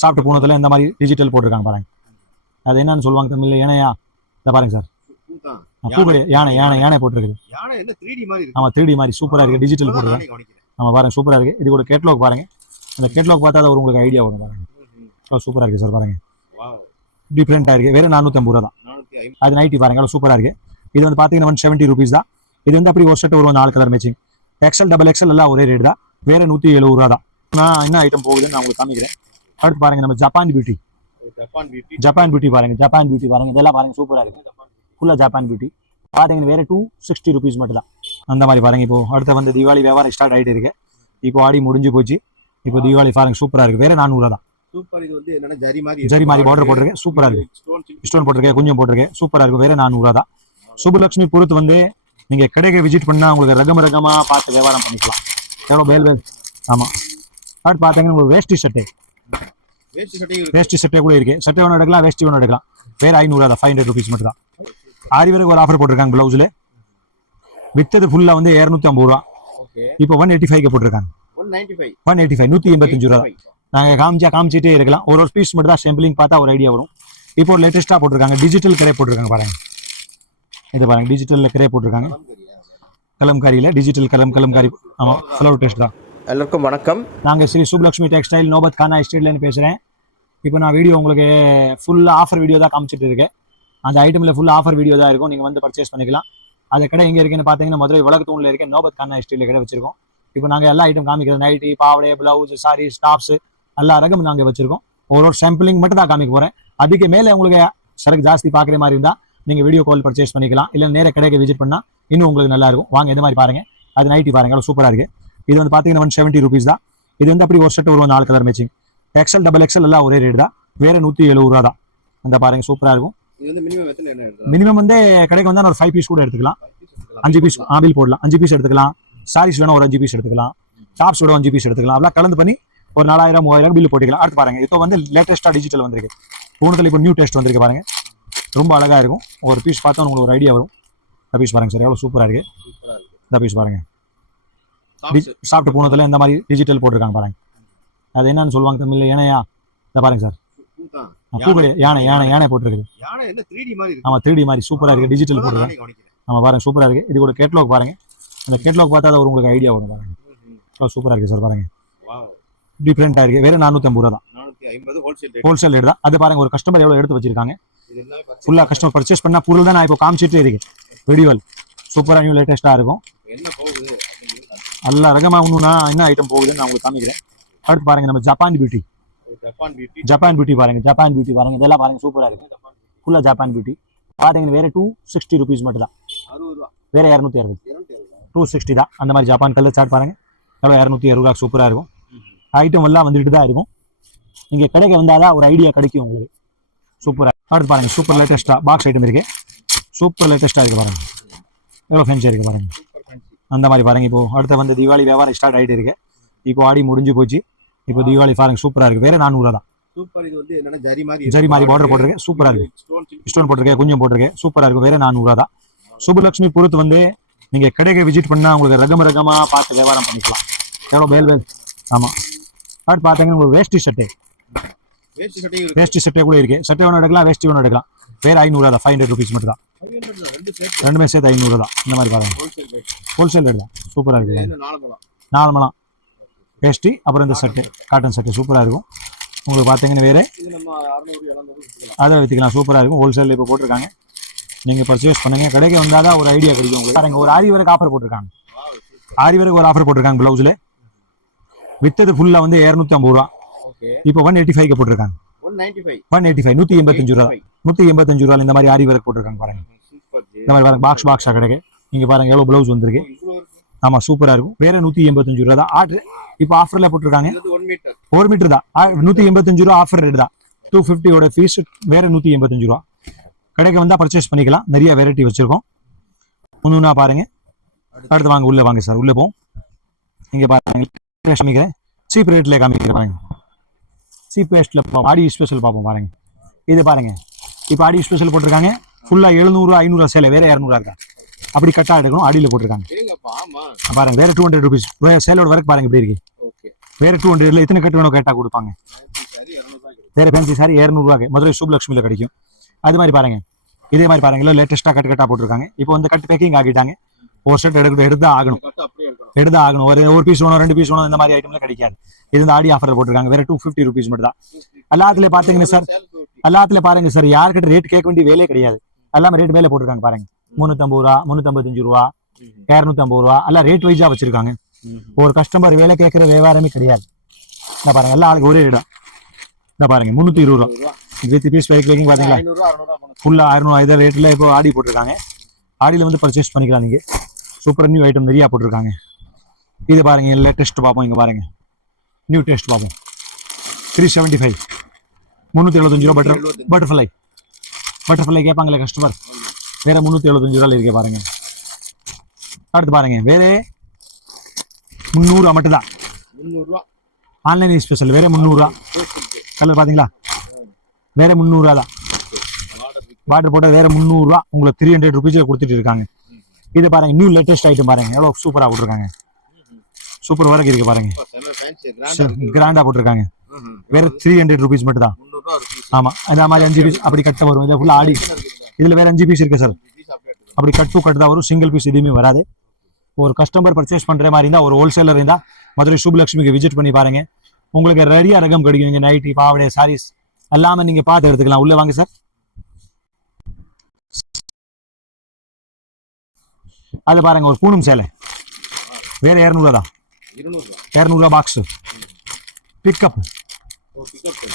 சாப்பிட்டு போனதுல இந்த மாதிரி டிஜிட்டல் போட்டிருக்காங்க பாருங்க. அது என்னன்னு சொல்லுவாங்க தமிழ்ல, யானையா? இதை பாருங்க சார், பூக்கடை யானை யானை யானை போட்டிருக்கு. ஆமா 3D மாதிரி சூப்பரா இருக்கு, டிஜிட்டல் போட்டிருக்காங்க. ஆமா பாருங்க சூப்பரா இருக்கு. இது ஒரு கேட்லாக் பாருங்க. அந்த கேட்லாக் பார்த்தா அது உங்களுக்கு ஐடியா வரும் பாருங்க. சூப்பரா இருக்கு சார் பாருங்க. டிஃப்ரெண்டா இருக்கு. வேற 450 ரூபா தான். அது நைட்டி பாருங்க சூப்பரா இருக்கு. இது வந்து பாத்தீங்கன்னா 170 ரூபீஸ் தான். இது வந்து அப்படி ஒரு செட் ஒரு 4 கலர் மேட்சிங். XL XXL எல்லாம் ஒரே ரேட் தான். வேற 170 ரூபா தான். நான் என்ன ஐட்டம் போகுதுன்னு நான் உங்களுக்கு காமிக்கிறேன். அடுத்து பாருங்க நம்ம ஜப்பான் பியூட்டி. ஜப்பான் பியூட்டி பாருங்க, ஜப்பான் பியூட்டி பாருங்க. இதெல்லாம் பாருங்க சூப்பரா இருக்கு. ஃபுல்லா ஜப்பான் பியூட்டி பாத்தீங்கன்னா வேற 260 ரூபீஸ் மட்டும் தான். அந்த மாதிரி பாருங்க. இப்போ அடுத்த வந்து தீபாவளி வியாபாரம் ஸ்டார்ட் ஆயிட்டு இருக்கு. இப்போ ஆடி முடிஞ்சு போச்சு. இப்போ தீபாவளி பாருங்க சூப்பரா இருக்கு. வேற 400 ரூபா தான். சூப்பர். இது வந்து என்னன்னா ஜரி மாதிரி பார்டர் போட்டிருக்கு. சூப்பரா இருக்கு. ஸ்டோன் போட்டிருக்கு, கொஞ்சம் போட்டிருக்கு. சூப்பரா இருக்கு. வேற 400 ரூபா தான். சுபலட்சுமி பொறுத்து வந்து நீங்க கடைக்கு விசிட் பண்ணா உங்களுக்கு ரகமா பார்த்து வியாபாரம் பண்ணிக்கலாம். எவ்வளோ பேல். ஆமா. அடுத்து பாத்தீங்கன்னா உங்களுக்கு வேஷ்டி சட்டை கூட இருக்கு. சட்டை ஒன்று எடுக்கலாம், வேஷ்டி ஒன்று எடுக்கலாம். வேற 500 ரூபா தான். 500 ரூபீஸ் மட்டும் தான். ஆரி வரைக்கும் ஒரு ஆஃபர் போட்டிருக்காங்க பிளவுஸ்ல. வித்தது ஃபுல்லா வந்து 250 ரூபா. இப்போ 185 போட்டிருக்காங்க. 185 185 ரூபா. நாங்க காமிச்சிட்டே இருக்கலாம். ஒரு பீஸ் மட்டும் தான் சாம்பிளிங் பார்த்தா ஒரு ஐடியா வரும். இப்போ ஒரு லேட்டஸ்டா போட்டிருக்காங்க, டிஜிட்டல் கிரே போட்டிருக்காங்க பாருங்க. இது பாருங்க டிஜிட்டல்ல கிரே போட்டிருக்காங்க. கலம்காரியில டிஜிட்டல் கலம்காரி. ஆமா ஃப்ளவர் டெஸ்ட் தான். எல்லாருக்கும் வணக்கம். நாங்கள் ஸ்ரீ சுப்லக்ஷ்மி டெக்ஸ்டைல் நோபத் கானா எஸ்டேட்லேருந்து பேசுகிறேன். இப்போ நான் வீடியோ உங்களுக்கு ஃபுல்லாக ஆஃபர் வீடியோ தான் காமிச்சிட்டு இருக்கேன். அந்த ஐட்டமில் ஃபுல்லாக ஆஃபர் வீடியோ தான் இருக்கும். நீங்கள் வந்து பர்ச்சேஸ் பண்ணிக்கலாம். அது கடை எங்கே இருக்குன்னு பார்த்தீங்கன்னா மதுரை வழக்குத்தூணில் இருக்க நோபத் கானா எஸ்டேட்டில் கடை வச்சிருக்கோம். இப்போ நாங்கள் எல்லா ஐட்டம் காமிக்கிறது, நைட்டி, பாவடை, பிளவுஸ், சாரீஸ், டாப்ஸ் எல்லா ரகம் நாங்கள் வச்சிருக்கோம். ஒரு சாம்பிளிங் மட்டும் தான் காமிக்க போகிறேன். அதுக்கு மேலே உங்களுக்கு சரக்கு ஜாஸ்தி பார்க்குற மாதிரி இருந்தால் நீங்கள் வீடியோ கால் பர்ச்சேஸ் பண்ணிக்கலாம். இல்லை நேர கடைக்கு விசிட் பண்ணால் இன்னும் உங்களுக்கு நல்லா இருக்கும். வாங்க இந்த மாதிரி பாருங்கள். அது நைட்டி பாருங்க சூப்பராக இருக்குது. இது வந்து பார்த்தீங்கன்னா 170 ரூபீஸ் தான். இது வந்து அப்படி ஒரு செட் ஒரு 4 கலர் மேட்சிங். XL XXL எல்லாம் ஒரே ரேட் தான். வேற 170 ரூபா தான். அந்த பாருங்க சூப்பரா இருக்கும். மினிமம் வந்து கடைக்கு வந்தா ஒரு 5 பீஸ் கூட எடுத்துக்கலாம். 5 பீஸ் ஆபில் போடலாம். 5 பீஸ் எடுத்துக்கலாம். சாரீஸ் வேணும் ஒரு 5 பீஸ் எடுத்துக்கலாம். டாப்ஸ் விட 5 பீஸ் எடுத்துக்கலாம். அதெல்லாம் கலந்து பண்ணி ஒரு 4000 3000 பில் போட்டுக்கலாம். அடுத்து பாருங்க இப்போ வந்து லேட்டஸ்டா டிஜிட்டல் வந்திருக்கு. போனதுல இப்போ நியூ டெஸ்ட் வந்திருக்கு பாருங்க. ரொம்ப அழகா இருக்கும். ஒரு பீஸ் பார்த்தா உங்களுக்கு ஒரு ஐடியா வரும். இந்த பீஸ் பாருங்க சார் எவ்வளவு சூப்பரா இருக்கு. இந்த பீஸ் பாருங்க. சாப்பிட்டு போனதுல இந்த மாதிரி டிஜிட்டல் போட்டிருக்காங்க பாருங்க. அது என்னன்னு சொல்லுவாங்க தமிழ்ல, யானையா? இதை பாருங்க சார், பூக்கடை யானை யானை யானை போட்டிருக்கு. ஆமா 3D மாதிரி சூப்பரா இருக்கு, டிஜிட்டல் போட்டிருக்காங்க. ஆமா பாருங்க சூப்பரா இருக்கு. இது ஒரு கேட்லாக் பாருங்க. அந்த கேட்லாக் பார்த்தா அது உங்களுக்கு ஐடியா வரும் பாருங்க. சூப்பரா இருக்கு சார் பாருங்க. டிஃப்ரெண்டா இருக்கு. வேற 450 ரூபா தான். ஹோல்சேல் ரேட் தான். அது பாருங்க ஒரு கஸ்டமர் எவ்வளவு எடுத்து வச்சிருக்காங்க. ஃபுல்லா கஸ்டமர் பர்ச்சேஸ் பண்ணா பொருள் தான் நான் இப்போ காமிச்சிட்டே இருக்கேன். வீடியோவில் சூப்பரா நியூ லேட்டஸ்டா இருக்கும். எல்லா ரகமா ஒண்ணுனா என்ன ஐட்டம் போகுதுன்னு நான் உங்களுக்கு காமிக்கிறேன். அடுத்து பாருங்க நம்ம ஜப்பான் பியூட்டி பாருங்க. ஜப்பான் பியூட்டி பாருங்க. இதெல்லாம் பாருங்க சூப்பரா இருக்கு. ஃபுல்லா ஜப்பான் பியூட்டி பாத்தீங்கன்னா வேற 260 ரூபீஸ் மட்டும் தான். வேற 260 260 தான். அந்த மாதிரி ஜப்பான் கலர் சார்ட் பாருங்க. 260 சூப்பரா இருக்கும். ஐட்டம் எல்லாம் வந்துட்டு தான் இருக்கும். நீங்க கடைக்கு வந்தாதான் ஒரு ஐடியா கிடைக்கும் உங்களுக்கு. சூப்பரா. அடுத்து பாருங்க சூப்பர் லேட்டஸ்டா பாக்ஸ் ஐட்டம் இருக்கு. சூப்பர் லேட்டஸ்டா இருக்கு பாருங்க. எவ்வளவு ஃபேன்சியா இருக்கு பாருங்க. அந்த மாதிரி பாருங்க. இப்போ அடுத்த வந்து தீபாவளி வியாபாரம் ஸ்டார்ட் ஆயிட்டு இருக்கு. இப்போ ஆடி முடிஞ்சு போச்சு. இப்போ தீபாவளி பாருங்க சூப்பரா இருக்கு. வேற 400 ரூபா தான். சூப்பர். இது வந்து என்னன்னா ஜரி மாதிரி பார்டர் போட்டிருக்கு. சூப்பரா இருக்கு. ஸ்டோன் போட்டிருக்கு, கொஞ்சம் போட்டிருக்கு. சூப்பரா இருக்கு. வேற 400 ரூபா தான். சுபலட்சுமி பொறுத்து வந்து நீங்க கடைக்கு விசிட் பண்ணா உங்களுக்கு ரகமா பார்த்து வியாபாரம் பண்ணிக்கலாம். எவ்வளவு பேல். ஆமா. அடுத்து பாத்தீங்கன்னா உங்களுக்கு வேஷ்டி சட்டை கூட இருக்கு. சட்டை ஒன்று எடுக்கலாம், வேஷ்டி ஒன்று எடுக்கலாம். வேற 500 ரூபா தான். 500 ரூபீஸ் மட்டும் தான். ரெண்டுமே சேர்த்து 500 ரூபா தான். இந்த மாதிரி பாருங்க ஹோல்சேல் ரேட் தான். சூப்பரா இருக்கு. 4 மலம் வேஷ்டி, அப்புறம் இந்த சட்டை காட்டன் சட்டை சூப்பரா இருக்கும். உங்களுக்கு பாத்தீங்கன்னா வேற அதை வித்துக்கலாம். சூப்பரா இருக்கும். ஹோல்சேல் இப்போ போட்டிருக்காங்க. நீங்க பர்ச்சேஸ் பண்ணுங்க. கடைக்கு வந்தாதான் ஒரு ஐடியா கிடைக்கும் உங்களுக்கு. பாருங்க ஒரு ஆரி வரைக்கும் ஆஃபர் போட்டிருக்காங்க. ஆரி வரைக்கும் ஒரு ஆஃபர் போட்டிருக்காங்க. பிளவுஸ்ல வித்தது ஃபுல்லா வந்து 250 ரூபா. இப்போ 185 போட்டிருக்காங்க. 185 185 ரூபா. 185 ரூபாய் இந்த மாதிரி ஆரி வரைக்கும் போட்டிருக்காங்க பாருங்க. இந்த மாதிரி பாருங்க பாக்ஸா கிடைக்கு. நீங்க பாருங்க எவ்வளவு பிளவுஸ் வந்திருக்கு. ஆமா சூப்பரா இருக்கும். வேற 185 ரூபா தான். ஆர்டர் இப்போ ஆஃபர்ல போட்டிருக்காங்க. 1 மீட்டர் தான். 185 ரூபா ஆஃபர் ரேட் தான். 250 ஃபீஸ். வேற 185 ரூபா. கடைக்கு வந்தா பர்ச்சேஸ் பண்ணிக்கலாம். நிறைய வெரைட்டி வச்சிருக்கோம். ஒண்ணுன்னா பாருங்க. அடுத்து வாங்க உள்ள வாங்க சார். உள்ள போவோம். இங்க பாருங்க காமிக்கிறேன். சீப் ரேட்ல காமிக்கிறேன் பாருங்க. சீப் ரேட்ல ஆடி ஸ்பெஷல் பார்ப்போம் பாருங்க. இது பாருங்க இப்போ ஆடி ஸ்பெஷல் போட்டிருக்காங்க. ஃபுல்லா 700 500 சேலை. வேற 200 இருக்கா. அப்படி கட்டா எடுக்கணும். அடியில போட்டிருக்காங்க பாருங்க. வேற 200 ரூபீஸ் சேலோட வரைக்கும் பாருங்க இப்படி இருக்கு. வேற 200ல எத்தனை கட்டு வேணும் கேட்டா கொடுப்பாங்க. வேற ஃபேன்சி சாரி 200 ரூபாய்க்கு மதுரை சுப்லக்ஷ்மியில் கிடைக்கும். அது மாதிரி பாருங்க, இதே மாதிரி பாருங்க, லேட்டஸ்ட்டாக கட்டு போட்டிருக்காங்க. இப்போ வந்து கட்டு பேக்கிங் ஆகிட்டாங்க. ஒரு செட் எடுத்து ஆகணும், ஒரு பீஸ் வேணும், 2 பீஸ் வேணும், இந்த மாதிரி ஐட்டம்ல கிடைக்காது. இது இந்த ஆடி ஆஃபர் போட்டிருக்காங்க. வேற 250 ருபீஸ் மட்டும் தான். எல்லாத்துல பாத்தீங்கன்னா சார், எல்லாத்துல பாருங்க சார், யாருக்கிட்ட ரேட் கேட்க வேண்டிய வேலையே கிடையாது. எல்லாமே ரேட் மேலே போட்டிருக்காங்க பாருங்க. 350 ரூபா, 355 ரூபா, 250 ரூபா, எல்லாம் ரேட் வைஸா வச்சிருக்காங்க. ஒரு கஸ்டமர் வேலை கேட்கற வியாபாரமே கிடையாது. இந்த பாருங்க, எல்லா ஆளுக்கு ஒரே ரேடா. இந்த பாருங்க 320 ரூபா வித் பீஸ் பேக்கிங் பாத்தீங்களா, ஃபுல்லா 600 இதே ரேட்ல இப்போ ஆடி போட்டிருக்காங்க. ஆடியில வந்து பர்ச்சேஸ் பண்ணிக்கலாம் நீங்க. சூப்பர் நியூ ஐட்டம் நிறைய போட்டிருக்காங்க. இது பாருங்க, லேட்டஸ்ட் பார்ப்போம். இங்க பாருங்க, நியூ டேஸ்ட் பார்ப்போம். 375 375 ரூபா. பட்டர்ஃப்ளை கேட்பாங்களே கஸ்டமர், வேற 375 ரூபாய் இருக்கே பாருங்க. அடுத்து பாருங்க, வேற 300 ரூபா மட்டும் தான். 300 ரூபா ஆன்லைன் ஸ்பெஷல். வேற 300 ரூபா. கலர் பாத்தீங்களா, வேற 300 ரூபா தான். பார்டர் போட்ட வேற 300 ரூபா. உங்களுக்கு 300 ருபீஸ்ல கொடுத்துட்டு இருக்காங்க. இது பாருங்க, நியூ லேட்டஸ்ட் ஐட்டம் பாருங்க, எவ்வளவு சூப்பரா போட்டிருக்காங்க. சூப்பர் ஒர்க் இருக்கு பாருங்க, கிராண்டா போட்டிருக்காங்க. வேற 300 ருபீஸ் மட்டும் தான். ஆமா, இந்த மாதிரி 5 பீஸ் அப்படி கட்ட வரும். இதை ஃபுல்லா ஆடி, இதுல வேற 5 பீஸ் இருக்கு சார். அப்படி கட் தான் வரும். சிங்கிள் பீஸ் எதுவுமே வராது. ஒரு கஸ்டமர் பர்ச்சேஸ் பண்ற மாதிரி இருந்தா, ஒரு ஹோல்சேலர் இருந்தா மதுரை சுப்லக்ஷ்மிக்கு விசிட் பண்ணி பாருங்க. உங்களுக்கு நிறைய ரகம் கிடைக்கும். நீங்க நைட்டி, பாவடை, சாரீஸ் எல்லாமே நீங்க பார்த்து எடுத்துக்கலாம். உள்ள வாங்க சார். அது பாருங்க, ஒரு பூனம் சேலை வேற 200 தான். 200 ரூபா பாக்ஸ்.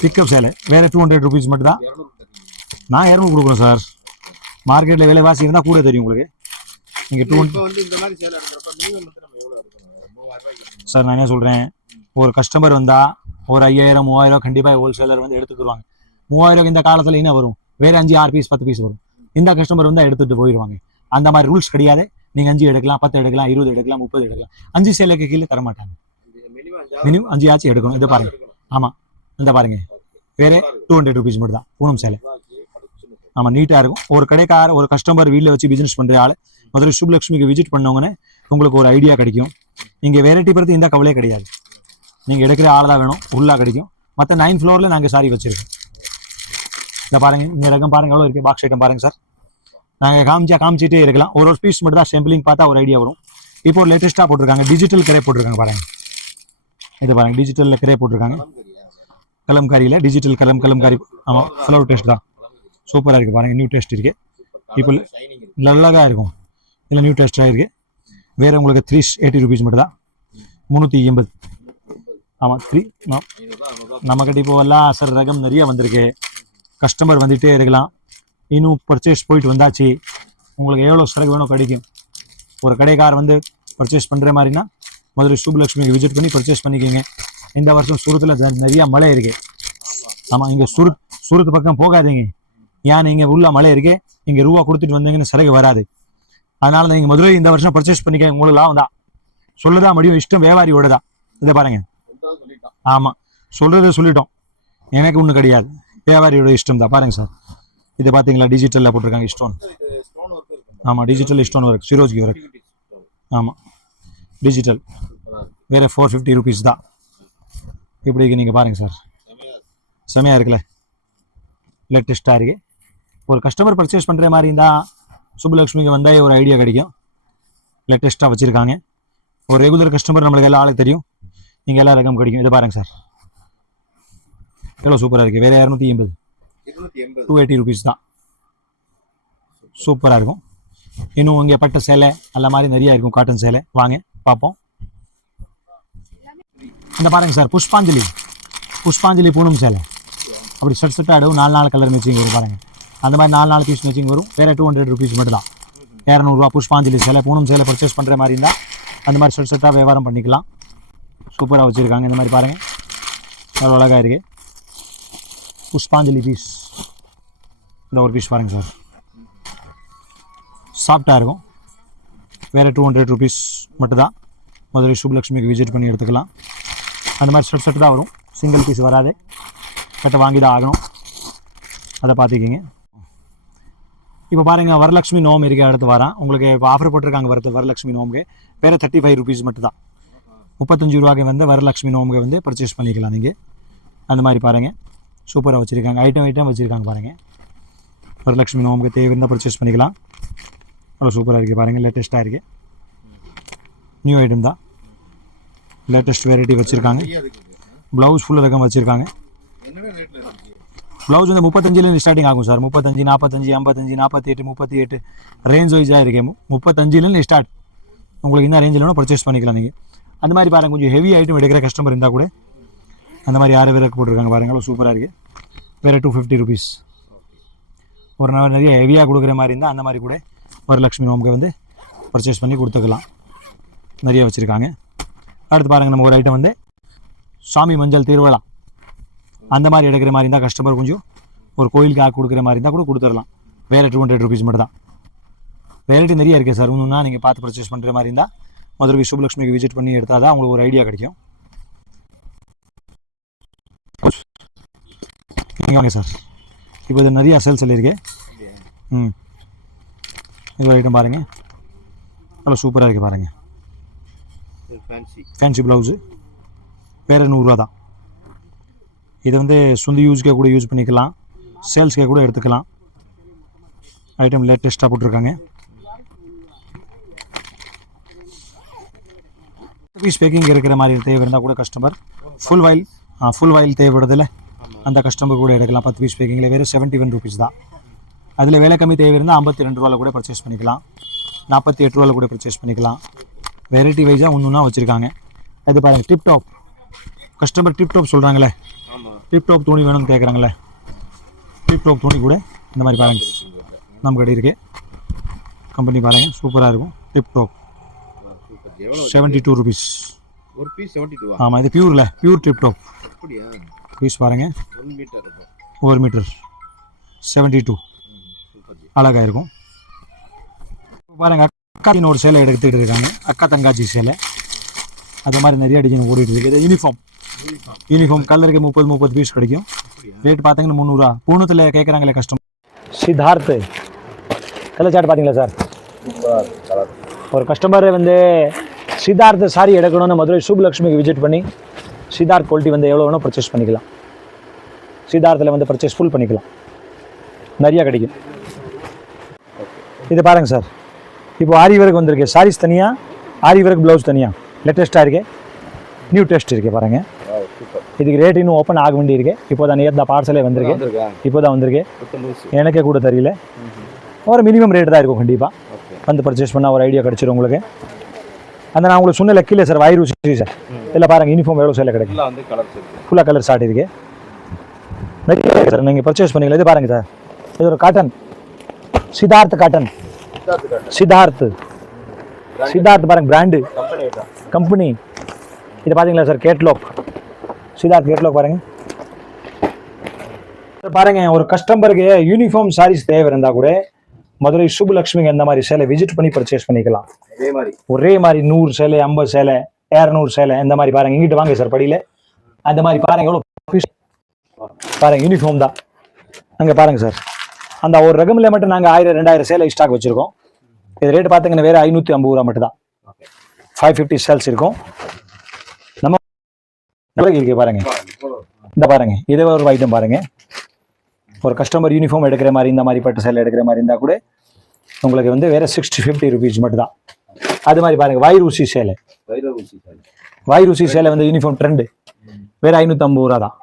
பிக்கப் சேலை வேற 200 ருபீஸ் மட்டும் தான். நான் 200 கொடுக்குறேன் சார். மார்க்கெட்ல விலைவாசி இருந்தா கூட தெரியும் உங்களுக்கு. நீங்க 200 சார். நான் என்ன சொல்றேன், ஒரு கஸ்டமர் வந்தா ஒரு 5000 3000 கண்டிப்பா ஹோல்சேலர் வந்து எடுத்துக்குவாங்க. 3000 இந்த காலத்துல என்ன வரும், வேற 5 6 பீஸ் 10 பீஸ் வரும். இந்த கஸ்டமர் வந்தா எடுத்துட்டு போயிடுவாங்க. அந்த மாதிரி ரூல்ஸ் கிடையாது. நீங்க 5 எடுக்கலாம், 10 எடுக்கலாம், 20 எடுக்கலாம், 30 எடுக்கலாம். 5 சேலைக்கு கீழே தர மாட்டாங்க. மினிமம் 5 ஆச்சு எடுக்கணும். இதை பாருங்க. ஆமா, இந்த பாருங்க, வேற 200 ருபீஸ் மட்டும் தான். பூனம் சேலை. ஆமா, நீட்டா இருக்கும். ஒரு கடைக்கார, ஒரு கஸ்டமர் வீட்டில் வச்சு பிசினஸ் பண்ற ஆளு மதுரை சுப்லக்ஷ்மிக்கு விசிட் பண்ணவங்கன்னு உங்களுக்கு ஒரு ஐடியா கிடைக்கும். நீங்க வெரைட்டி பத்தி இந்த கவலையே கிடையாது. நீங்க எடுக்கிற ஆள் தான் வேணும், ஃபுல்லா கிடைக்கும். மற்ற 9 ஃப்ளோர்ல நாங்க சாரி வச்சிருக்கோம். இந்த பாருங்க, இந்த ரகம் பாருங்க எவ்வளவு இருக்கு. பாக்ஸ் ஐட்டம் பாருங்க சார். நாங்க காமிச்சிட்டே இருக்கலாம். ஒரு பீஸ் மட்டும் தான் சாம்பிளிங் பார்த்தா ஒரு ஐடியா வரும். இப்போ ஒரு லேட்டஸ்டா போட்டிருக்காங்க, டிஜிட்டல் கிரே போட்டிருக்காங்க பாருங்க. இது பாருங்க, டிஜிட்டல்ல கிரே போட்டிருக்காங்க. கலம்காரியில டிஜிட்டல் கலம்காரி. ஆமா, ஃப்ளவர் டேஸ்ட் தான். சூப்பரா இருக்கு பாருங்க. நியூ டேஸ்ட் இருக்கு. இப்போ நல்லதா இருக்கும். இதுல நியூ டேஸ்டா இருக்கு. வேற உங்களுக்கு 380 ருபீஸ் மட்டும் தான். 380. ஆமா, 3 நம்ம கிட்ட இப்போ எல்லாம் சார் ரகம் நிறைய வந்திருக்கு. கஸ்டமர் வந்துட்டே இருக்கலாம். இன்னும் பர்ச்சேஸ் போயிட்டு வந்தாச்சு. உங்களுக்கு எவ்வளோ சரக்கு வேணும் கிடைக்கும். ஒரு கடைக்கார் வந்து பர்ச்சேஸ் பண்ணுற மாதிரினா மதுரை சுப்லக்ஷ்மிக்கு விசிட் பண்ணி பர்ச்சேஸ் பண்ணிக்கோங்க. இந்த வருஷம் சூரத்தில் நிறையா மழை இருக்கு. ஆமாம், இங்கே சூரத் பக்கம் போகாதீங்க. ஏன் நீங்கள் உள்ள மழை இருக்கு, இங்கே ரூபா கொடுத்துட்டு வந்தீங்கன்னு சரக்கு வராது. அதனால நீங்கள் மதுரை இந்த வருஷம் பர்ச்சேஸ் பண்ணிக்க. உங்களுக்கு லாபம் தான். சொல்லுதான் முடியும், இஷ்டம் வியாபாரியோட தான். இதை பாருங்க. ஆமாம், சொல்றதை சொல்லிட்டோம். எனக்கு ஒன்றும் கிடையாது, வியாபாரியோட இஷ்டம் தான். பாருங்க சார், இது பார்த்தீங்களா, டிஜிட்டலில் போட்டிருக்காங்க ஸ்டோன். ஆமாம், டிஜிட்டல் ஸ்டோன் ஒர்க், சிரோஜ்கி ஒர்க். ஆமாம், டிஜிட்டல். வேற 450 ருபீஸ் தான். இப்படி நீங்கள் பாருங்க சார், செமையாக இருக்குல்ல, லேட்டஸ்ட்டாக இருக்கு. ஒரு கஸ்டமர் பர்ச்சேஸ் பண்ணுற மாதிரி இருந்தால் சுப்லக்ஷ்மிக்கு வந்தால் ஒரு ஐடியா கிடைக்கும். லேட்டஸ்ட்டாக வச்சுருக்காங்க. ஒரு ரெகுலர் கஸ்டமர் நம்மளுக்கு எல்லா ஆளுக்கு தெரியும். நீங்கள் எல்லா ரகம் கிடைக்கும். இதை பாருங்க சார், எவ்வளோ சூப்பராக இருக்குது. வேற 280 280 ருபீஸ் தான். சூப்பராக இருக்கும். இன்னும் இங்கே பட்ட சேலை அந்த மாதிரி நிறைய இருக்கும். காட்டன் சேலை வாங்க பார்ப்போம். இந்த பாருங்க சார், புஷ்பாஞ்சலி பூனம் சேலை. அப்படி செட்டாக ஆடும். 4 கலர் மேட்சிங் வரும் பாருங்க. அந்த மாதிரி 4 பீஸ் மேட்சிங் வரும். வேற 200 ருபீஸ் மட்டும் தான். 200 ரூபா. புஷ்பாஞ்சலி சேலை, பூனம் சேலை பர்ச்சேஸ் பண்ணுற மாதிரி இருந்தால் அந்த மாதிரி செட்டாக வியாபாரம் பண்ணிக்கலாம். சூப்பராக வச்சுருக்காங்க. இந்த மாதிரி பாருங்கள், அவ்வளோ அழகாக இருக்குது. புஷ்பாஞ்சலி பீஸ். இந்த ஒரு பீஸ் பாருங்கள் சார், சாஃப்டாக இருக்கும். வேறு 200 ருபீஸ் மட்டும் தான். மதுரை சுப்லக்ஷ்மிக்கு விசிட் பண்ணி எடுத்துக்கலாம். அந்த மாதிரி செட் தான் வரும். சிங்கிள் பீஸ் வராது. கட்டை வாங்கி தான் ஆகணும். அதை பார்த்துக்கிங்க. இப்போ பாருங்கள், வரலட்சுமி நோம் இருக்க அடுத்து வரேன். உங்களுக்கு இப்போ ஆஃபர் போட்டிருக்காங்க வரலட்சுமி நோமுக்கு. வேறு 35 ருபீஸ் மட்டும் தான். 35 ரூபாய்க்கு வந்து வரலட்சுமி நோமுக்கு வந்து பர்ச்சேஸ் பண்ணிக்கலாம் நீங்கள். அந்த மாதிரி பாருங்கள், சூப்பராக வச்சுருக்காங்க. ஐட்டம் வச்சுருக்காங்க பாருங்கள். வரலட்சுமி நோம்புக்கு தேவை இருந்தால் பர்ச்சேஸ் பண்ணிக்கலாம். அவ்வளோ சூப்பராக இருக்குது பாருங்கள். லேட்டஸ்ட்டாக இருக்குது. நியூ ஐட்டம் தான். லேட்டஸ்ட் வெரைட்டி வச்சுருக்காங்க. ப்ளவுஸ் ஃபுல் ரகம் வச்சுருக்காங்க. ப்ளவுஸ் வந்து 35 ஸ்டார்டிங் ஆகும் சார். 35, 45, 55, 48, 38 ரேஞ்ச் வைஸாக இருக்கு. 35 ஸ்டார்ட். உங்களுக்கு இந்த ரேஞ்சில் வேணும் பர்ச்சேஸ் பண்ணிக்கலாம் நீங்கள். அந்த மாதிரி பாருங்கள், கொஞ்சம் ஹெவி ஐட்டம் எடுக்கிற கஸ்டமர் இருந்தால் கூட அந்த மாதிரி 6 பேருக்கு போட்டிருக்காங்க பாருங்கள். சூப்பராக இருக்குது. வேறு 250 ருபீஸ். ஒரு நாள் நிறைய ஹெவியாக கொடுக்குற மாதிரி இருந்தால் அந்த மாதிரி கூட வரலட்சுமி நோம்புக்கு வந்து பர்ச்சேஸ் பண்ணி கொடுத்துக்கலாம். நிறைய வச்சுருக்காங்க. அடுத்து பாருங்கள், நம்ம ஒரு ஐட்டம் வந்து சாமி மஞ்சள் திருவிழா அந்த மாதிரி எடுக்கிற மாதிரி இருந்தால் கஸ்டமர் கொஞ்சம் ஒரு கோயிலுக்கு கொடுக்குற மாதிரி இருந்தால் கூட கொடுத்துடலாம். வேறு 200 ருபீஸ் மட்டும் தான். வெரைட்டி நிறைய இருக்குது சார். ஒன்றுனா நீங்கள் பார்த்து பர்ச்சேஸ் பண்ணுற மாதிரி இருந்தால் மதுரை சுபலட்சுமிக்கு விசிட் பண்ணி எடுத்தால் தான் உங்களுக்கு ஒரு ஐடியா கிடைக்கும். வாங்க சார். இப்போ இது நிறையா சேல்ஸ் சொல்லியிருக்கு. இது ஐட்டம் பாருங்கள். நல்லா சூப்பராக இருக்குது பாருங்கள். ஃபேன்சி ப்ளவுஸு வேறு 100 ரூபா தான். இது வந்து சொந்த யூஸ்க்கே கூட யூஸ் பண்ணிக்கலாம். சேல்ஸ்க்கே கூட எடுத்துக்கலாம். ஐட்டம் லேட்டஸ்ட்டாக போட்டிருக்காங்க. பீஸ் பேக்கிங் இருக்கிற மாதிரி தேவை இருந்தால் கூட கஸ்டமர் ஃபுல் வாயில் தேவைப்படுதில்ல, அந்த கஸ்டமர் கூட எடுக்கலாம். 10 பீஸ் பேக்கிங்கில் வேறு 71 ருபீஸ் தான். அதில் விலை கம்மி தேவை இருந்தால் 52 ரூபாவில் கூட பர்ச்சேஸ் பண்ணிக்கலாம். 48 ரூபாவில் கூட பர்ச்சேஸ் பண்ணிக்கலாம். வெரைட்டி வைஸாக ஒன்றுனா வச்சுருக்காங்க. அது பாருங்கள், டிப்டாப். கஸ்டமர் டிப்டாப் சொல்கிறாங்களே, டிப்டாப் துணி வேணும்னு கேட்குறாங்களே, டிப்டாப் துணி கூட இந்த மாதிரி பாருங்கள் நம்ம கடை இருக்குது. கம்பெனி பாருங்கள், சூப்பராக இருக்கும். Tiptop 72 rupees. ஒரு பீஸ் 72. ஆமாம், இது பியூர் டிப்டாப் பீஸ் பாருங்கள். 1 மீட்டர் 72. அழகாக இருக்கும் பாருங்கள். அக்காத்தின் ஒரு சேலை எடுத்துகிட்டு இருக்காங்க. அக்கா தங்காச்சி சேலை அது மாதிரி நிறைய டிசைன் ஓடிட்டு இருக்குது. யூனிஃபார்ம் கலருக்கு 30 பீஸ் கிடைக்கும். ரேட் பார்த்தீங்கன்னா 300 ரூபா. பூணத்தில் கேட்குறாங்களே கஸ்டமர். சித்தார்த் கலர் சார்ட் பார்த்தீங்களா சார்? ஒரு கஸ்டமர் வந்து சித்தார்த் சாரி எடுக்கணும்னு மதுரை சுபலட்சுமிக்கு விசிட் பண்ணி சித்தார்த் குவாலிட்டி வந்து எவ்வளோ வேணும் பர்ச்சேஸ் பண்ணிக்கலாம். சித்தார்த்தில் வந்து பர்ச்சேஸ் ஃபுல் பண்ணிக்கலாம். நிறையா கிடைக்கும். இது பாருங்கள் சார். இப்போ ஆரி ஒர்க் வந்திருக்கு. சாரீஸ் தனியாக, ஆரி ஒர்க் ப்ளவுஸ் தனியாக லேட்டஸ்ட்டாக இருக்குது. நியூ டெஸ்ட் இருக்குது பாருங்கள். இதுக்கு ரேட் இன்னும் ஓப்பன் ஆக வேண்டி இருக்குது. இப்போ தான் நேற்று பார்சலே வந்திருக்கு. இப்போ தான் வந்திருக்கு. எனக்கே கூட தெரியல. ஒரு மினிமம் ரேட் தான் இருக்கும். கண்டிப்பாக வந்து பர்ச்சேஸ் பண்ணால் ஒரு ஐடியா கிடச்சிடும் உங்களுக்கு. அந்த நான் உங்களுக்கு சொன்ன லெக்கில்லை சார், வாயிரு சார். இதில் பாருங்கள் யூனிஃபார்ம் எவ்வளோ சேலை கிடைக்கும். ஃபுல்லாக கலர் ஸ்டார்ட் இருக்குது. நிறைய சார் நீங்கள் பர்ச்சேஸ் பண்ணிக்கலாம். இது பாருங்கள் சார், இது ஒரு காட்டன் சித்தார்த் காட்டன். சித்தார்த் பாருங்கள், பிராண்டு கம்பெனி. இது பார்த்தீங்களா சார், கேட்லாக். சித்தார்த் கேட்லாக் பாருங்கள். பாருங்கள், ஒரு கஸ்டமருக்கு யூனிஃபார்ம் சாரீஸ் தேவை இருந்தால் கூட மதுரை சுபலட்சுமிக்கு அந்த மாதிரி சேலை விசிட் பண்ணி பர்ச்சேஸ் பண்ணிக்கலாம். ஒரே மாதிரி 100 சேலை, 50 சேலை, 200 சேலை இந்த மாதிரி பாருங்கள். இங்கிட்டு வாங்க சார் படியில். அந்த மாதிரி பாருங்கள் எவ்வளோ பீஸ் பாருங்கள். யூனிஃபார்ம் தான். அங்கே பாருங்கள் சார், அந்த ஒரு ரகமில் மட்டும் நாங்கள் 1000-2000 சேலை ஸ்டாக் வச்சுருக்கோம். இது ரேட்டு பார்த்தீங்கன்னா வேறு 550 ரூபா மட்டும் தான். 550 சேல்ஸ் இருக்கும். நம்ம இருக்கு பாருங்கள். இந்த பாருங்கள், இதே ஒரு ஐட்டம் பாருங்கள். ஒரு கஸ்டமர் யூனிஃபார்ம் எடுக்கிற மாதிரி இந்த மாதிரி பட்டு சேலை எடுக்கிற மாதிரி இருந்தால் கூட உங்களுக்கு வந்து வேறு 60-50 ருபீஸ் மட்டும் தான். அது மாதிரி பாருங்கள், வாயிரூசி சேலை. வாயிரூசி சேலை வந்து யூனிஃபார்ம் ட்ரெண்டு வேறு 550 ரூபா தான்.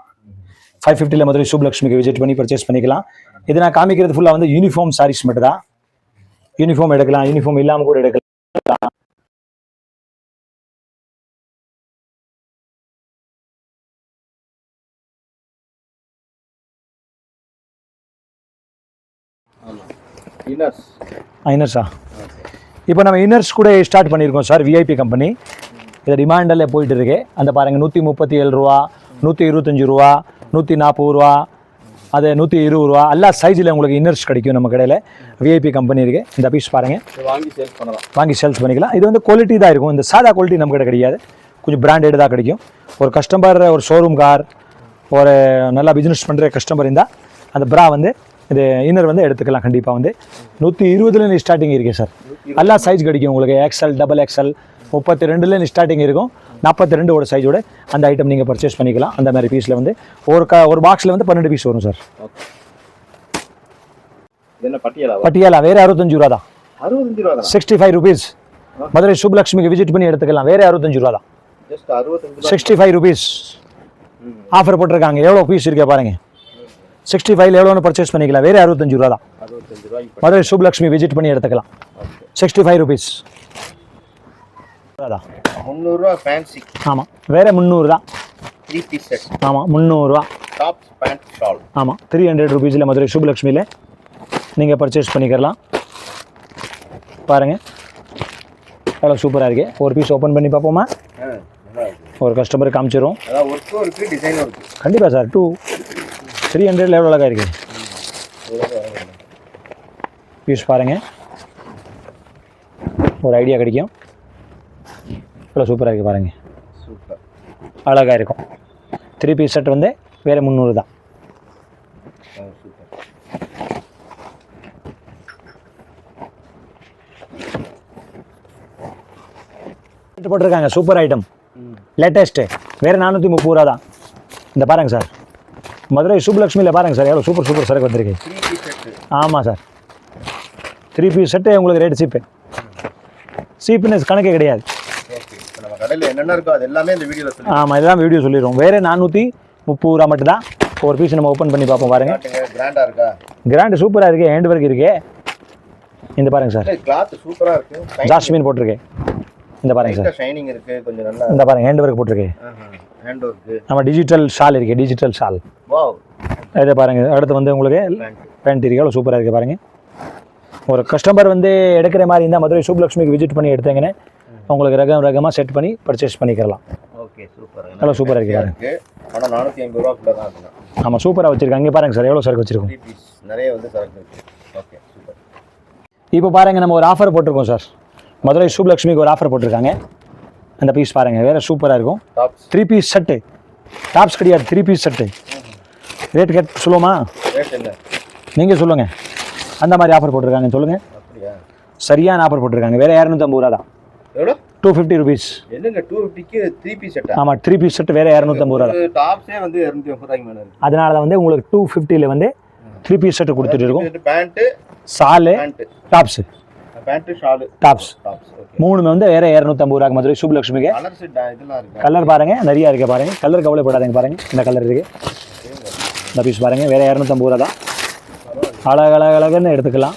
550 மதுரை சுபலட்சுமிக்கு விசிட் பண்ணி பர்ச்சேஸ் பண்ணிக்கலாம். இது நான் காமிக்கிறது ஃபுல்லாக வந்து யூனிஃபார்ம் சாரீஸ் மட்டும் தான். யூனிஃபார்ம் எடுக்கலாம், யூனிஃபார்ம் இல்லாமல் கூட எடுக்கலாம். இன்னர்ஸா இப்போ நம்ம இன்னர்ஸ் கூட ஸ்டார்ட் பண்ணியிருக்கோம் சார். VIP company. இது டிமாண்டில் போயிட்டு இருக்கு. அந்த பாருங்கள், 137 ரூபா, 125 ரூபா, 140 ரூபா, அது 120 ரூபா. எல்லா சைஸில் உங்களுக்கு இன்னர்ஸ் கிடைக்கும் நம்ம கடையில். விஐபி கம்பெனி இருக்குது. இந்த பீஸ் பாருங்கள், வாங்கி சேல்ஸ் பண்ணிக்கலாம். இது வந்து குவாலிட்டி தான் இருக்கும். இந்த சாதா குவாலிட்டி நம்ம கிட்ட கிடையாது. கொஞ்சம் பிராண்டட் தான் கிடைக்கும். ஒரு கஸ்டமர், ஒரு ஷோரூம் கார், ஒரு நல்லா பிஸ்னஸ் பண்ணுற கஸ்டமர் இருந்தால் அந்த ப்ரா வந்து இது இன்னர் வந்து எடுத்துக்கலாம். கண்டிப்பாக வந்து 120 ஸ்டார்டிங் இருக்குது சார். எல்லா சைஸ் கிடைக்கும் உங்களுக்கு. XL, XXL, 32 ஸ்டார்டிங் இருக்கும். 42 சைஸோட அந்த ஐட்டம் நீங்கள் பர்ச்சேஸ் பண்ணிக்கலாம். அந்த மாதிரி பீஸில் வந்து ஒரு பாக்ஸில் வந்து 12 பீஸ் வரும் சார். என்ன பட்டியலா? பட்டியாலா வேறு 65 ரூபா தான். 65 ரூபா தான். 65 ருபீஸ். மதுரை சுப்லக்ஷ்மிக்கு விசிட் பண்ணி எடுத்துக்கலாம். வேறு 65 ரூபா தான். ஜஸ்ட் 65 65 ருபீஸ் ஆஃபர் போட்டிருக்காங்க. எவ்வளோ பீஸ் இருக்கே பாருங்க. 65 எவ்வளோன்னு பர்ச்சேஸ் பண்ணிக்கலாம். வேறு 65 ரூபா தான். 65 ரூபாய். மதுரை சுப்லக்ஷ்மி விசிட் பண்ணி எடுத்துக்கலாம். 65 ருபீஸ் தான். 300 ரூபா ஃபேன்சி. ஆமாம், வேறு 300 தான். 3 பீஸ் செட். ஆமாம், 300 ரூபா. Tops pant shawl. ஆமாம், 300 ருபீஸில் மதுரை சுப்லக்ஷ்மியில் நீங்கள் பர்ச்சேஸ் பண்ணிக்கலாம். பாருங்கள் எவ்வளோ சூப்பராக இருக்குது. ஒரு பீஸ் ஓப்பன் பண்ணி பார்ப்போமா? ஒரு கஸ்டமர் காமிச்சிடும். அதான் ஒர்க்கும் இருக்குது, டிசைனும் இருக்குது. கண்டிப்பாக சார். 300 எவ்வளோ அழகாக இருக்குது பீஸ் பாருங்கள். ஒரு ஐடியா கிடைக்கும். எவ்வளோ சூப்பராக இருக்குது பாருங்கள். சூப்பர் அழகாக இருக்கும். 3 பீஸ் செட் வந்து வேறு 300 தான். போட்டிருக்காங்க சூப்பர் ஐட்டம், லேட்டஸ்ட்டு, வேறு 430 ரூபா தான். இந்த பாருங்கள் சார், மதுரை சுப்லக்ஷ்மியில் பாருங்கள் சார் எவ்வளோ சூப்பர் சூப்பர் சரக்கு வந்திருக்கு. 3 பீஸ் செட். ஆமாம் சார், 3 பீஸ் செட்டு உங்களுக்கு ரேட் சீப்புனஸ் கணக்கே கிடையாது. ஓகே, இப்போ நம்ம கடையில் என்னென்ன இருக்கோ அது எல்லாமே இந்த வீடியோவில் சொல்லி. ஆமாம், இதெல்லாம் வீடியோ சொல்லிடுவோம். வேறு 430 ரூபா மட்டும் தான். ஒரு பீஸ் நம்ம ஓப்பன் பண்ணி பார்ப்போம். பாருங்கள், கிராண்டாக இருக்கா? கிராண்டு சூப்பராக இருக்குது. ஹேண்ட் ஒர்க் இருக்குது. இந்த பாருங்கள் சார், கிளாத் சூப்பராக இருக்குது. ஜாஸ்மின் போட்டிருக்கேன். இந்த பாருங்கள் சார், ஷைனிங் இருக்குது கொஞ்சம் நல்லா. இந்த பாருங்கள் ஹேண்ட் ஒர்க் போட்டிருக்கேன். Hand work. நம்ம டிஜிட்டல் ஷால் இருக்குது, டிஜிட்டல் ஷால். வாவ், இதை பாருங்கள். அடுத்து வந்து உங்களுக்கு பேண்ட் இருக்குது. எவ்வளோ சூப்பராக இருக்குது பாருங்கள். ஒரு கஸ்டமர் வந்து எடுக்கிற மாதிரி இருந்தால் மதுரை சுப்லக்ஷ்மிக்கு விசிட் பண்ணி எடுத்தீங்கன்னா உங்களுக்கு ரகமாக செட் பண்ணி பர்ச்சேஸ் பண்ணிக்கலாம். Okay, super. எவ்வளோ சூப்பராக இருக்குது பாருங்க. ஆனால் 450 ரூபாக்குள்ள தான் இருக்குங்க. ஆமாம், சூப்பராக வச்சுருக்காங்க. இங்கே பாருங்கள் சார் எவ்வளோ சரக்கு வச்சுருக்கோம். 3 பீஸ் நிறைய வந்து சரக்கு இருக்குது. Okay, super. இப்போ பாருங்கள், நம்ம ஒரு ஆஃபர் போட்டிருக்கோம் சார். மதுரை சுப்லக்ஷ்மிக்கு ஒரு ஆஃபர் போட்டிருக்காங்க. அந்த பீஸ் பாருங்கள், வேறு சூப்பராக இருக்கும். Tops 3 piece set. டாப்ஸ் கிடையாது, 3 பீஸ் செட்டு. ரேட் சொல்லுவோமா? ரேட் என்ன நீங்கள் சொல்லுங்கள். அந்த மாதிரி ஆஃபர் போட்டிருக்காங்க, சொல்லுங்கள். அப்படியா? சரியான ஆஃபர் போட்டிருக்காங்க. வேறு 250 ரூபா தான். எவ்வளோ? 250 ருபீஸ். என்னங்க 250க்கு 3 பீஸ் செட்டா? ஆமாம், 3 பீஸ் செட்டு வேறு 250 ரூபா தான். டாப்ஸே வந்து 250 ரூபாய்க்கு மேலே இருக்குது. அதனால தான் வந்து உங்களுக்கு 250ல வந்து 3 பீஸ் செட்டு கொடுத்துட்டு இருக்கோம். Pant, shawl, tops. Pant, shawl, tops tops. Okay, மூணுமே வந்து வேறு 250 ரூபாய்க்கு மதுரை சுப்லக்ஷ்மிக்கு. கலர் செட் இதெல்லாம் இருக்கு. கலர் பாருங்கள், நிறையா இருக்குது பாருங்கள். கலர் கவலைப்படாதீங்க பாருங்கள். இந்த கலர் இருக்குது. இந்த பீஸ் பாருங்கள், வேறு 250 ரூபா தான். அழகழகன்னு எடுத்துக்கலாம்.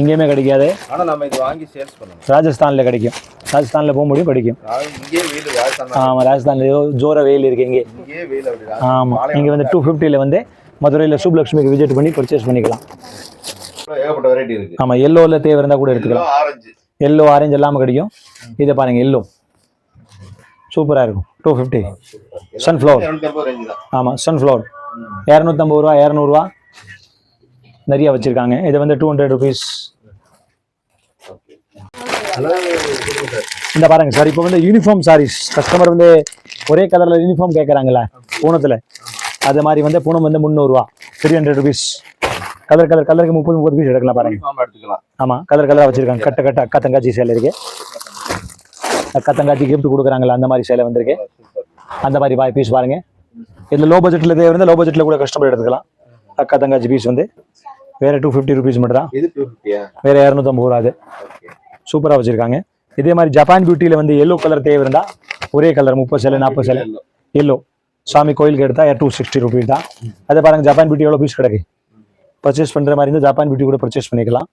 எங்கேயுமே கிடைக்காது. ஆனால் நம்ம இது வாங்கி சேல்ஸ் பண்ணணும். ராஜஸ்தானில் கிடைக்கும். ராஜஸ்தானில் போக முடியும், கிடைக்கும். இங்கே வெயில் ராஜஸ்தான். ஆமாம், ராஜஸ்தானில் ஜோர வெயில் இருக்குது இங்கே. இங்கே வெயில் அப்படி. ஆமாம், இங்கே வந்து 250ல வந்து மதுரையில் சுப்லக்ஷ்மிக்கு விசிட் பண்ணி பர்ச்சேஸ் பண்ணிக்கலாம். ஏகப்பட்ட வெரைட்டி இருக்குது. ஆமாம், எல்லோவில் தேவை இருந்தால் கூட எடுத்துக்கலாம். ஆரஞ்சு, எல்லோ, ஆரஞ்சு எல்லாமே கிடைக்கும். இதை பாருங்கள், எல்லோ சூப்பராக இருக்கும். 250. சன்ஃப்ளவர். 250 ரேஞ்ச் தான். ஆமாம், சன்ஃப்ளவர் 250 ரூபா, 200 ரூபா நிறைய வச்சுருக்காங்க. இது வந்து 200 ருபீஸ். இந்த பாருங்கள் சார், இப்போ வந்து யூனிஃபார்ம் சாரீஸ். கஸ்டமர் வந்து ஒரே கலரில் யூனிஃபார்ம் கேட்குறாங்களே பூனத்தில், அது மாதிரி வந்து பூனம் வந்து 300 ரூபா, 300 ருபீஸ். கலருக்கு 30 பீஸ் எடுக்கலாம் பாருங்கள். எடுத்துக்கலாம். ஆமாம், கலராக வச்சுருக்காங்க. கட்ட அக்கா தங்காச்சி சேலை இருக்குது. அக்கா தங்காச்சி கிஃப்ட் கொடுக்குறாங்களா, அந்த மாதிரி சேலை வந்திருக்கு. அந்த மாதிரி பீஸ் பாருங்கள். இதில் லோ பட்ஜெட்டில் தேவை இருந்தால் லோ பட்ஜெட்டில் கூட கஸ்டமர் எடுத்துக்கலாம். அக்கா தங்காச்சி பீஸ் வந்து வேறு 250 ருபீஸ் மட்டும் தான். இது 250. வேறு 250 ரூபா. அது சூப்பராக வச்சுருக்காங்க. இதே மாதிரி ஜப்பான் பியூட்டியில் வந்து எல்லோ கலர் தேவை இருந்தால் ஒரே கலர் 30 சேலை 40 சேலை எல்லோ சாமி கோயிலுக்கு எடுத்தால் 260 ருபீஸ் தான். அதை பாருங்கள், ஜப்பான் பியூட்டி எவ்வளோ பீஸ் கிடக்கு. பர்ச்சேஸ் பண்ணுற மாதிரி இருந்தால் ஜப்பான் பியூட்டி கூட பர்ச்சேஸ் பண்ணிக்கலாம்.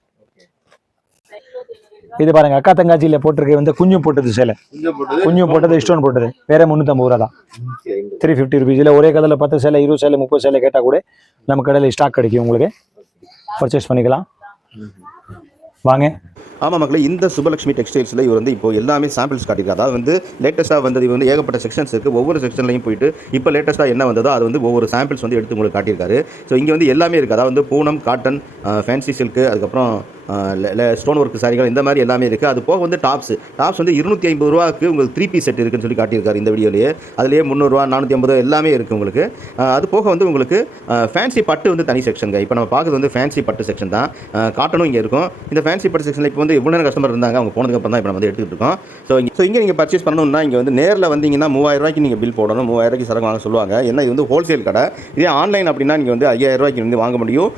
இது பாருங்கள், அக்கா தங்காச்சியில் போட்டிருக்கு வந்து குஞ்சும் போட்டது சேலை. குஞ்சும் போட்டது, ஸ்டோன் போட்டது வேறு 350 ரூபா தான். 350 ருபீஸ். இல்லை ஒரே கலரில் 10 சேலை 20 சேலை 30 சேலை கேட்டால் கூட நம்ம கடையில் ஸ்டாக் கிடைக்கும். உங்களுக்கு பர்ச்சேஸ் பண்ணிக்கலாம். வாங்க. ஆமாம் மக்களே, இந்த சுபலக்ஷ்மி டெக்ஸ்டைல்ஸில் இவர் வந்து இப்போ எல்லாமே சாம்பிள்ஸ் காட்டியிருக்காரு. அதாவது வந்து லேட்டஸ்ட்டாக வந்தது வந்து ஏகப்பட்ட செக்ஷன்ஸ் இருக்குது. ஒவ்வொரு செக்ஷன்லையும் போயிட்டு இப்போ லேட்டஸ்ட்டாக என்ன வந்ததோ அது வந்து ஒவ்வொரு சாம்பிள்ஸ் வந்து எடுத்து உங்களுக்கு காட்டியிருக்காரு. ஸோ இங்கே வந்து எல்லாமே இருக்குது. அதாவது வந்து பூனம், காட்டன், ஃபேன்சி சில்க்கு, அதுக்கப்புறம் ஸ்டோன் ஒர்க் சாரிகள் இந்த மாதிரி எல்லாமே இருக்குது. அது போக வந்து டாப்ஸ் வந்து 250 ரூபாய்க்கு உங்களுக்கு 3 பீஸ் செட் இருக்குன்னு சொல்லி காட்டியிருக்காரு இந்த வீடியோலேயே. அதுலேயே 300 450 எல்லாமே இருக்குது உங்களுக்கு. அது போக வந்து உங்களுக்கு ஃபேன்சி பட்டு வந்து தனி செக்ஷனுங்க. இப்போ நம்ம பார்க்குறது வந்து ஃபேன்சி பட்டு செக்ஷன் தான். காட்டனும் இங்கே இருக்கும். இந்த ஃபேன்சி பட்டு செக்ஷனில் இப்போ வந்து இவ்வளோ கஸ்டமர் இருந்தாங்க, அவங்க போனதுக்கப்புறம் தான் இப்போ நம்ம வந்து எடுத்துகிட்டு இருக்கோம். ஸோ இங்கே நீங்கள் பர்ச்சேஸ் பண்ணணும்னா இங்கே வந்து நேரில் வந்தீங்கன்னா 3000 ரூபாய்க்கு நீங்கள் பில் போடணும். 3000 ரூபாய்க்கு சரக்கு வாங்க சொல்லுவாங்க. ஏன்னா இது வந்து ஹோல்சேல் கடை. இதே ஆன்லைன் அப்படின்னா நீங்கள் வந்து 5000 ரூபாய்க்கு வந்து வாங்க முடியும்.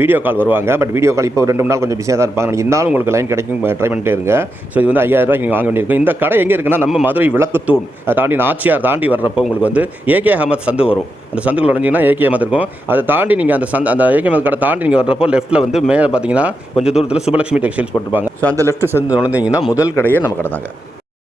வீடியோ கால் வருவாங்க. பட் வீடியோ கால் இப்போ 2 நாள் கொஞ்சம் பிஸியாக தான் இருப்பாங்க. இருந்தாலும் உங்களுக்கு லைன் கிடைக்கும், ட்ரை பண்ணிட்டே இருங்க. ஸோ இது வந்து 5000 ரூபாய்க்கு நீங்கள் வாங்க வேண்டியிருக்கும். இந்த கடை எங்கே இருக்குன்னா நம்ம மதுரை விளக்குத்தூண் அதை தாண்டி நாச்சியார் தாண்டி வர்றப்போ உங்களுக்கு வந்து ஏகே அகமத் சந்து வரும். அந்த சந்துக்குள்ள வந்தீங்கன்னா ஏகே அகமத் இருக்கும். அதை தாண்டி நீங்கள் அந்த ஏகே அகமத் கடை தாண்டி நீங்கள் வர்றப்போ லெஃப்ட்டில் வந்து மேலே பார்த்தீங்கன்னா கொஞ்சம் தூரத்தில் சுபலக்ஷ்மி டெக்ஸ்டைல்ஸ் போட்டிருப்பாங்க. ஸோ அந்த லெஃப்ட் சந்து நுழைந்தீங்கன்னா முதல் கடையே நம்ம கடை தாங்க.